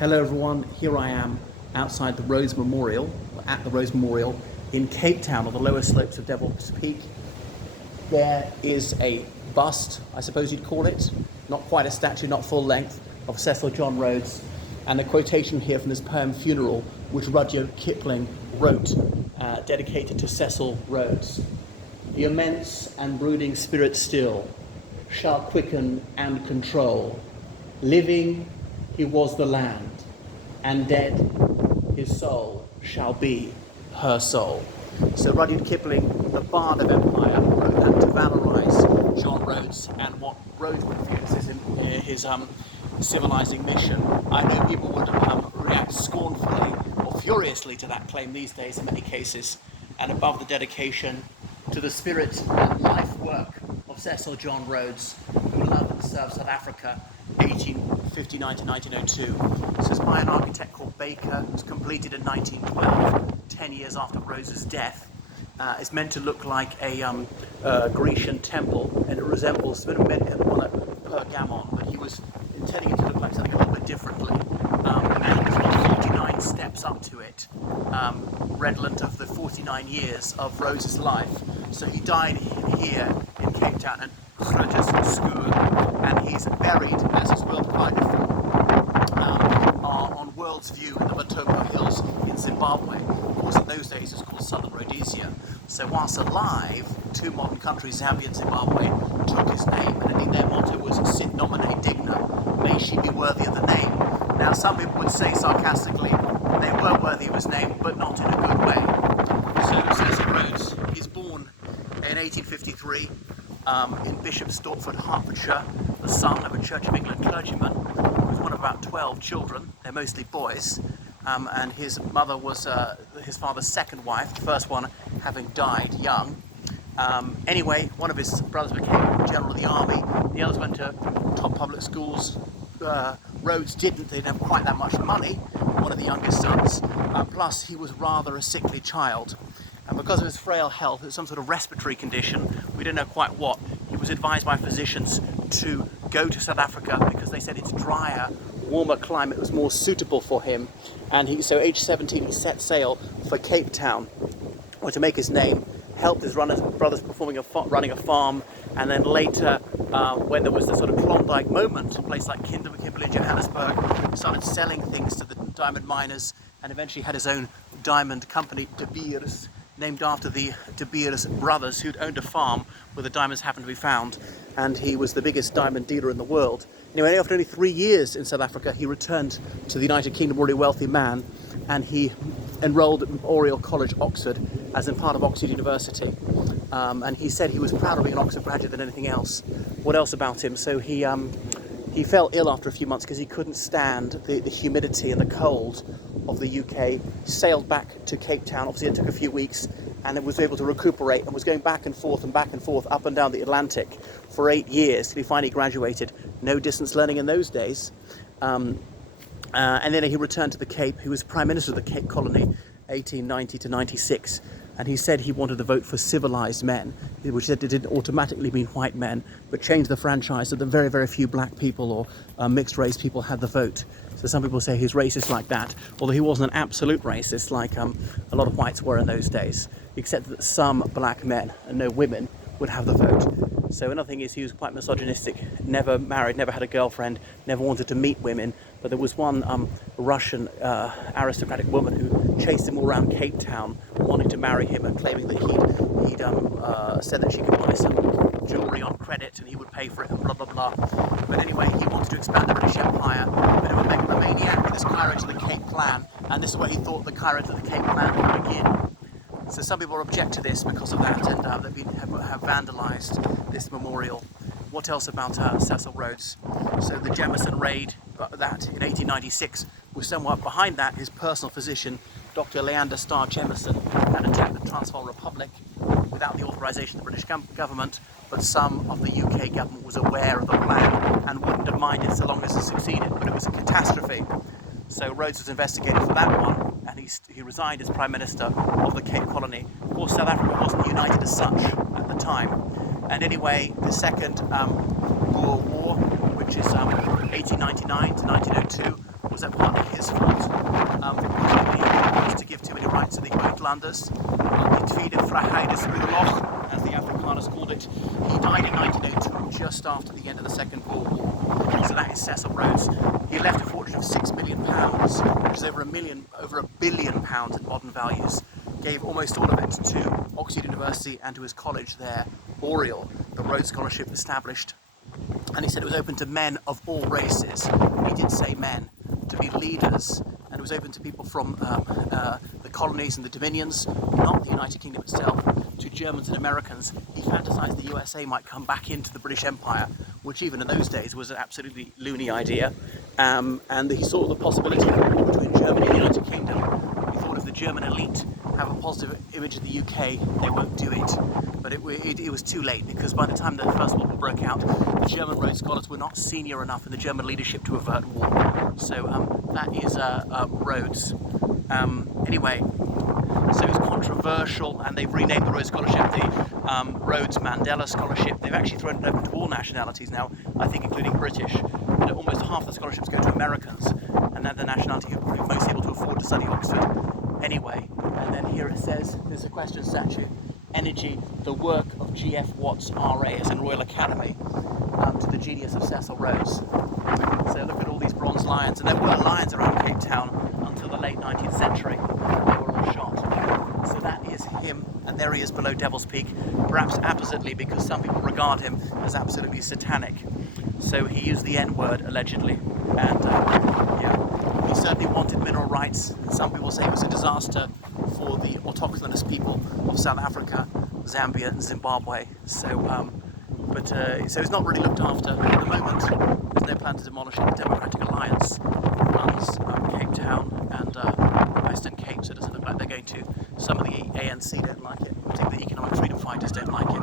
Hello everyone, here I am outside the Rhodes Memorial, at the Rhodes Memorial in Cape Town on the lower slopes of Devil's Peak. There is a bust, I suppose you'd call it, not quite a statue, not full length, of Cecil John Rhodes, and a quotation here from his poem Funeral, which Rudyard Kipling wrote, dedicated to Cecil Rhodes. The immense and brooding spirit still shall quicken and control. Living, he was the land, and dead, his soul shall be her soul. So Rudyard Kipling, the bard of empire, wrote that to valorize John Rhodes and what Rhodes would view as his civilizing mission. I know people would react scornfully or furiously to that claim these days in many cases, and above the dedication to the spirit and life work of Cecil John Rhodes, who loved and served South Africa 1859 to 1902. This is by an architect called Baker. It was completed in 1912, 10 years after Rhodes's death. It's meant to look like a Grecian temple, and it resembles a bit of on a Pergamon, but he was intending it to look like something a little bit differently. And there's got 49 steps up to it, redolent of the 49 years of Rhodes's life. So he died here in Cape Town, and and he's buried, as his will provided for, on World's View in the Matopo Hills in Zimbabwe. Of course, in those days it was called Southern Rhodesia. So whilst alive, two modern countries, Zambia and Zimbabwe, took his name, and indeed their motto was Sit Nomine Digna, may she be worthy of the name. Now some people would say sarcastically, they were worthy of his name, but not in a good way. So Cecil Rhodes is born in 1853 in Bishop Stortford, Hertfordshire, the son of a Church of England clergyman, with one of about 12 children. They're mostly boys, and his mother was his father's second wife, the first one having died young. Anyway, one of his brothers became general of the army, the others went to top public schools. Rhodes didn't, they didn't have quite that much money, one of the youngest sons, plus he was rather a sickly child. And because of his frail health, it was some sort of respiratory condition, we don't know quite what, he was advised by physicians to go to South Africa because they said it's drier, warmer climate was more suitable for him. And so age 17 he set sail for Cape Town, or to make his name, helped his brothers running a farm, and then later, when there was the sort of Klondike moment, a place like Kimberley, Johannesburg, he started selling things to the diamond miners, and eventually had his own diamond company, De Beers, named after the De Beers brothers, who'd owned a farm where the diamonds happened to be found, and he was the biggest diamond dealer in the world. Anyway, after only 3 years in South Africa, he returned to the United Kingdom, already a wealthy man, and he enrolled at Oriel College, Oxford, as in part of Oxford University. And he said he was prouder of being an Oxford graduate than anything else. What else about him? So he fell ill after a few months because he couldn't stand the humidity and the cold of the UK, sailed back to Cape Town. Obviously it took a few weeks, and it was able to recuperate, and was going back and forth up and down the Atlantic for 8 years till he finally graduated. No distance learning in those days. And then he returned to the Cape. He was Prime Minister of the Cape Colony 1890 to 96, and he said he wanted to vote for civilized men, which said it didn't automatically mean white men, but changed the franchise so that very, very few black people or mixed race people had the vote. So some people say he's racist like that, although he wasn't an absolute racist like a lot of whites were in those days, except that some black men and no women would have the vote. So another thing is he was quite misogynistic, never married, never had a girlfriend, never wanted to meet women. But there was one Russian aristocratic woman who chased him all around Cape Town, wanting to marry him and claiming that he'd said that she could buy some jewellery on credit and he would pay for it and blah, blah, blah. But anyway, he wanted to expand the British Empire, a bit of a megalomaniac with his Cairo to the Cape plan, and this is where he thought the Cairo to the Cape plan would begin. So some people object to this because of that, and have vandalised this memorial. What else about Cecil Rhodes? So the Jemison raid, that in 1896, was somewhat behind that. His personal physician, Dr. Leander Starr Jemison, had attacked the Transvaal Republic without the authorisation of the British government, but some of the UK government was aware of the plan and wouldn't have minded so long as it succeeded, but it was a catastrophe. So Rhodes was investigated for that one, and he resigned as Prime Minister of the Cape Colony. Of course, South Africa wasn't united as such at the time. And anyway, the second Boer War, which is 1899 to 1902, was that partly his fault? He used to give too many rights to the Uitlanders. Die Tweede Vrijheid is Oorlog, as the Afrikaners called it. He died in 1902, just after the end of the Second World War. So that is Cecil Rhodes. He left a fortune of £6 million, which is over £1 billion in modern values. Gave almost all of it to Oxford University and to his college there, Oriel, the Rhodes Scholarship established. And he said it was open to men of all races. He did say men, to be leaders, and it was open to people from the colonies and the dominions, not the United Kingdom itself, to Germans and Americans. He fantasized the USA might come back into the British Empire, which even in those days was an absolutely loony idea. And he saw the possibility between Germany and the United Kingdom. He thought if the German elite have a positive image of the UK, they won't do it. But it was too late, because by the time the First World War broke out, the German Rhodes Scholars were not senior enough in the German leadership to avert war. So that is Rhodes. Anyway, so it's controversial, and they've renamed the Rhodes Scholarship the Rhodes Mandela Scholarship. They've actually thrown it open to all nationalities now, I think including British. But almost half the scholarships go to Americans, and they're the nationality who are most able to afford to study Oxford anyway. And then here it says, there's a question statue, Energy, the work of G.F. Watts RA, as in Royal Academy, to the genius of Cecil Rhodes. So look at all these bronze lions, and there were lions around Cape Town until the late 19th century. They were all shot. So that is him, and there he is below Devil's Peak, perhaps appositely because some people regard him as absolutely satanic. So he used the N-word, allegedly, and yeah, he certainly wanted mineral rights. Some people say it was a disaster for the autochthonous people of South Africa, Zambia and Zimbabwe. So, so he's not really looked after at the moment. There's no plan to demolish it. The Democratic Alliance runs Cape Town and Western Cape, so it doesn't look like they're going to. Some of the ANC don't like it. I think the economic freedom fighters don't like it.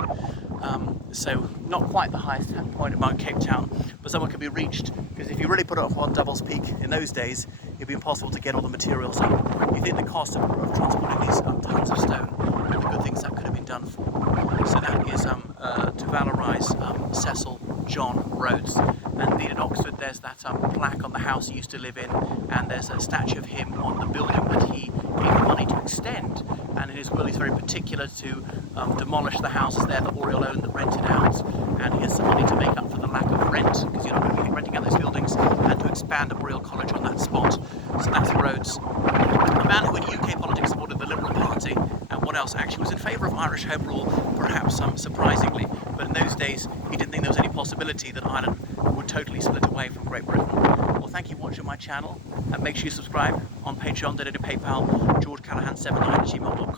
So not quite the highest point of Mount Cape Town, but someone can be reached, because if you really put it up on Devil's Peak in those days, it'd be impossible to get all the materials up. You think the cost of transporting these tons of stone and the good things that could have been done for. So that is to valorise Cecil John Rhodes. And indeed at Oxford there's that plaque on the house he used to live in, and there's a statue of him on the building that he gave the money to extend. And in his will he's very particular to demolish the houses there that Oriel owned that rented out, and he has some money to make up for the lack of rent, because you're not going to be renting out those buildings, and to expand a Oriel College on that spot. So that's Rhodes. A man who in UK politics supported the Liberal Party, and what else, actually was in favour of Irish Home Rule, perhaps surprisingly, but in those days he didn't think there was any possibility that Ireland would totally split away from Great Britain. Well, thank you for watching my channel, and make sure you subscribe on Patreon, donate to PayPal, georgecallahan79@gmail.com.